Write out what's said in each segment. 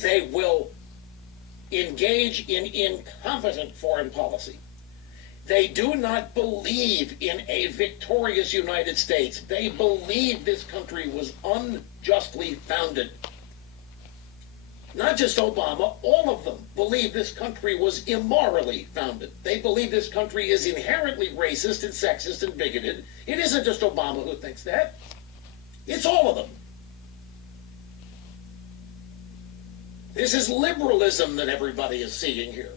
They will engage in incompetent foreign policy. They do not believe in a victorious United States. They believe this country was unjustly founded. Not just Obama, all of them believe this country was immorally founded. They believe this country is inherently racist and sexist and bigoted. It isn't just Obama who thinks that. It's all of them. This is liberalism that everybody is seeing here.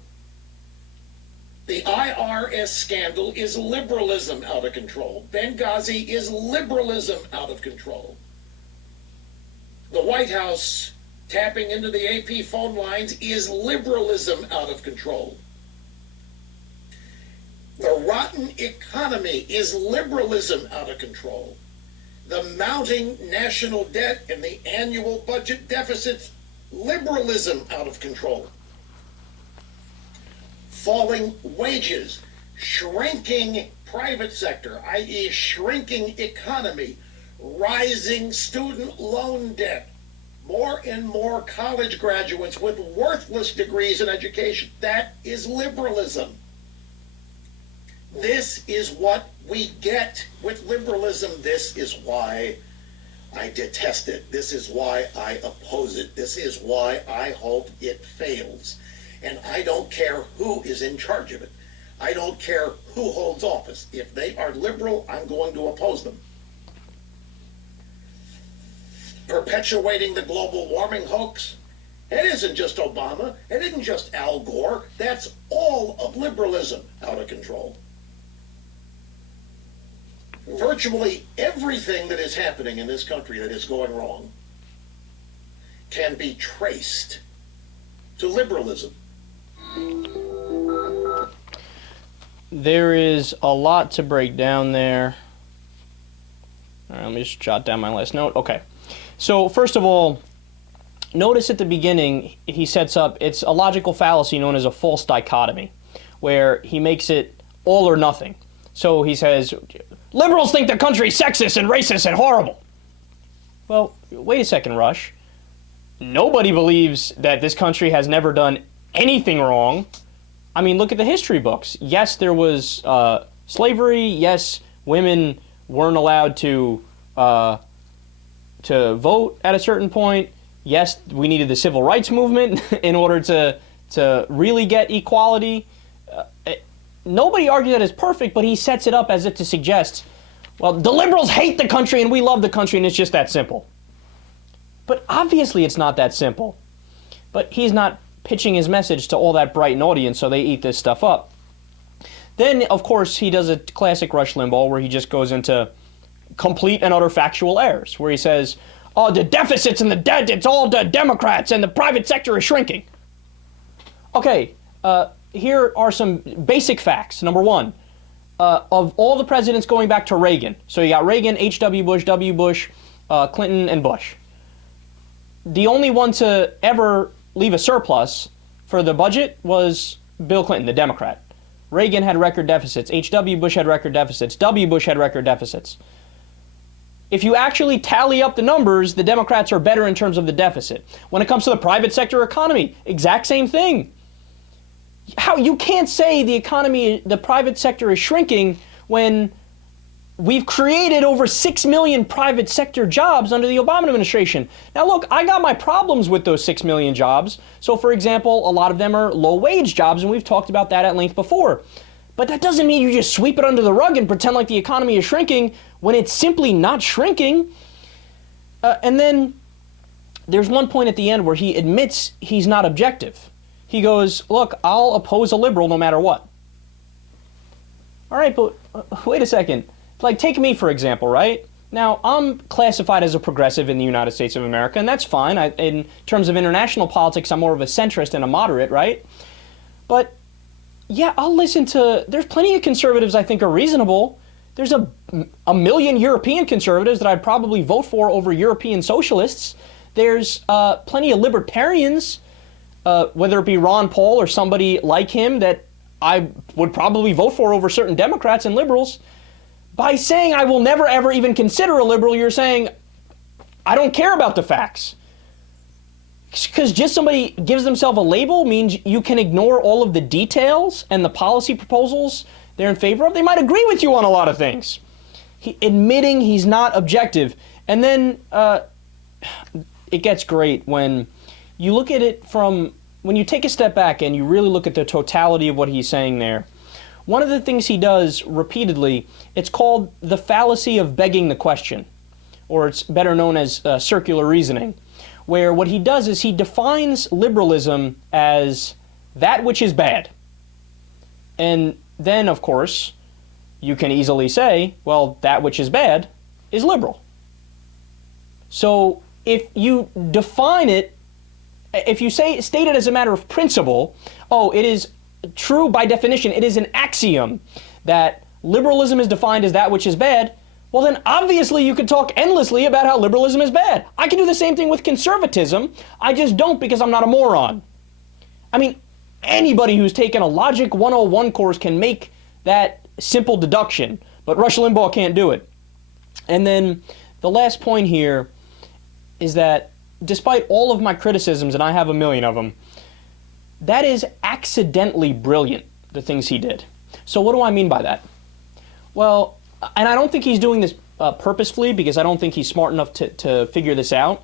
The IRS scandal is liberalism out of control. Benghazi is liberalism out of control. The White House tapping into the AP phone lines is liberalism out of control. The rotten economy is liberalism out of control. The mounting national debt and the annual budget deficits, liberalism out of control. Falling wages, shrinking private sector, i.e. shrinking economy, rising student loan debt, more and more college graduates with worthless degrees in education. That is liberalism. This is what we get with liberalism. This is why I detest it. This is why I oppose it. This is why I hope it fails. And I don't care who is in charge of it. I don't care who holds office. If they are liberal, I'm going to oppose them. Perpetuating the global warming hoax, it isn't just Obama, it isn't just Al Gore, that's all of liberalism out of control. Virtually everything that is happening in this country that is going wrong can be traced to liberalism. There is a lot to break down there. All right, let me just jot down my last note. Okay. So, first of all, notice at the beginning, he sets up, it's a logical fallacy known as a false dichotomy, where he makes it all or nothing. So he says, liberals think the country's sexist and racist and horrible. Well, wait a second, Rush. Nobody believes that this country has never done anything wrong. I mean, look at the history books. Yes, there was slavery. Yes, women weren't allowed to vote at a certain point. Yes, we needed the civil rights movement in order to really get equality. Nobody argues that it's perfect, but he sets it up as if to suggest, well, the liberals hate the country and we love the country and it's just that simple. But obviously it's not that simple. But he's not pitching his message to all that Brighton audience, so they eat this stuff up. Then, of course, he does a classic Rush Limbaugh where he just goes into complete and utter factual errors, where he says, oh, the deficits and the debt, it's all the Democrats and the private sector is shrinking. Okay, here are some basic facts. Number one, of all the presidents going back to Reagan, so you got Reagan, H.W. Bush, W. Bush, Clinton, and Bush. The only one to ever leave a surplus for the budget was Bill Clinton, the Democrat. Reagan had record deficits. H.W. Bush had record deficits. W. Bush had record deficits. If you actually tally up the numbers, the Democrats are better in terms of the deficit. When it comes to the private sector economy, exact same thing. How you can't say the economy, the private sector is shrinking when we've created over 6 million private sector jobs under the Obama administration. Now look, I got my problems with those 6 million jobs. So for example, a lot of them are low-wage jobs, and we've talked about that at length before. But that doesn't mean you just sweep it under the rug and pretend like the economy is shrinking when it's simply not shrinking. And then there's one point at the end where he admits he's not objective. He goes, look, I'll oppose a liberal no matter what. All right, but wait a second. Like, take me, for example, right? Now, I'm classified as a progressive in the United States of America, and that's fine. In terms of international politics, I'm more of a centrist and a moderate, right? But, yeah, I'll listen to... There's plenty of conservatives I think are reasonable. There's a million European conservatives that I'd probably vote for over European socialists. There's plenty of libertarians, whether it be Ron Paul or somebody like him, that I would probably vote for over certain Democrats and liberals. By saying I will never ever even consider a liberal, you're saying I don't care about the facts. Because just somebody gives themselves a label means you can ignore all of the details and the policy proposals they're in favor of. They might agree with you on a lot of things. Admitting he's not objective. And then it gets great when you look at it from, when you take a step back and you really look at the totality of what he's saying there. One of the things he does repeatedly, it's called the fallacy of begging the question, or it's better known as circular reasoning, where what he does is he defines liberalism as that which is bad. And then, of course, you can easily say, well, that which is bad is liberal. So if you define it, if you state it as a matter of principle, oh, it is true by definition, it is an axiom that liberalism is defined as that which is bad, well then obviously you could talk endlessly about how liberalism is bad. I can do the same thing with conservatism, I just don't because I'm not a moron. I mean, anybody who's taken a Logic 101 course can make that simple deduction, but Rush Limbaugh can't do it. And then the last point here is that despite all of my criticisms, and I have a million of them, that is accidentally brilliant, the things he did. So what do I mean by that? Well, and I don't think he's doing this purposefully because I don't think he's smart enough to figure this out.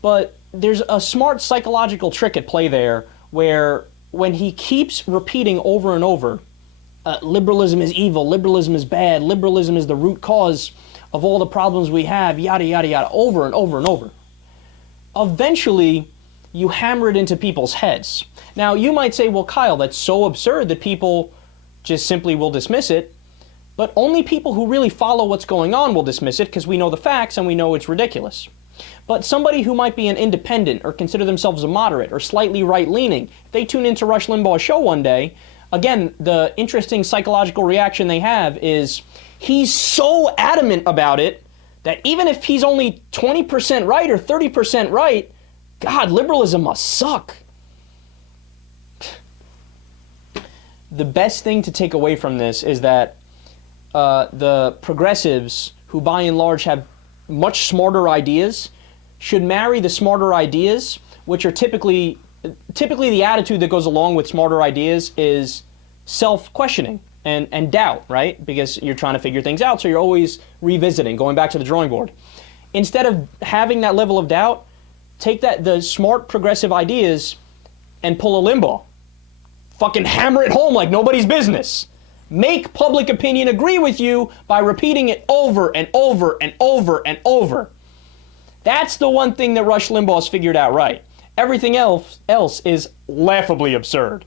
But there's a smart psychological trick at play there where when he keeps repeating over and over, liberalism is evil, liberalism is bad, liberalism is the root cause of all the problems we have, yada, yada, yada, over and over and over. Eventually, you hammer it into people's heads. Now, you might say, well, Kyle, that's so absurd that people just simply will dismiss it. But only people who really follow what's going on will dismiss it because we know the facts and we know it's ridiculous. But somebody who might be an independent or consider themselves a moderate or slightly right-leaning, if they tune into Rush Limbaugh's show one day, again, the interesting psychological reaction they have is he's so adamant about it that even if he's only 20% right or 30% right, God, liberalism must suck. The best thing to take away from this is that the progressives, who by and large have much smarter ideas, should marry the smarter ideas, which are typically the attitude that goes along with smarter ideas is self-questioning and doubt, right? Because you're trying to figure things out, so you're always revisiting, going back to the drawing board. Instead of having that level of doubt, take the smart progressive ideas and pull a Limbaugh. Fucking hammer it home like nobody's business. Make public opinion agree with you by repeating it over and over and over and over. That's the one thing that Rush Limbaugh's figured out right. Everything else is laughably absurd.